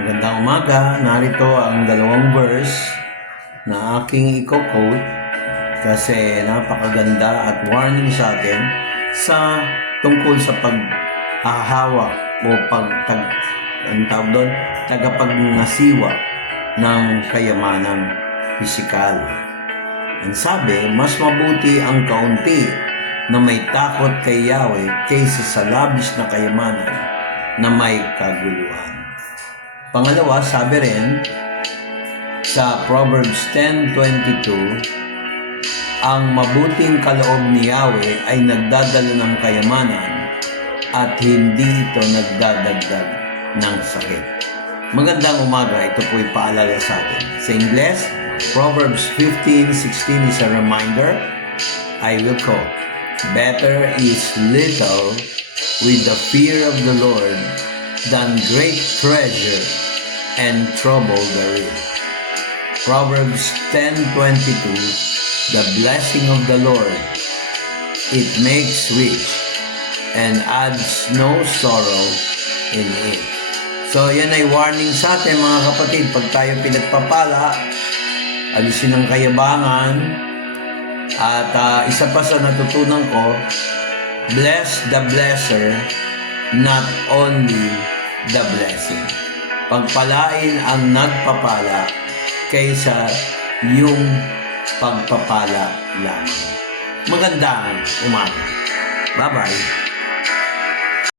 Magandang umaga. Narito ang dalawang verse na aking i-quote kasi napakaganda at warning sa atin tungkol sa paghahawak o tagapagngasiwa ng kayamanang pisikal. Ang sabi, mas mabuti ang kaunti na may takot kay Yahweh kaysa sa labis na kayamanan na may kaguluhan. Pangalawa, sabi rin sa Proverbs 10:22, ang mabuting kaloob ni Yahweh ay nagdadala ng kayamanan at hindi ito nagdadagdag ng sakit. Magandang umaga, ito po'y paalala sa atin. Sa Ingles, Proverbs 15:16 is a reminder. I will quote, "Better is little with the fear of the Lord than great treasure and trouble therein." Proverbs 10:22, "The blessing of the Lord, it makes rich, and adds no sorrow in it." So yan ay warning sa atin mga kapatid, pag tayo pinagpapala, alisin ang kayabangan, at isa pa sa natutunan ko, bless the blesser, not only the blessing. Pagpalain ang nagpapala kaysa yung pagpapala lamang. Magandang umaga. Bye-bye.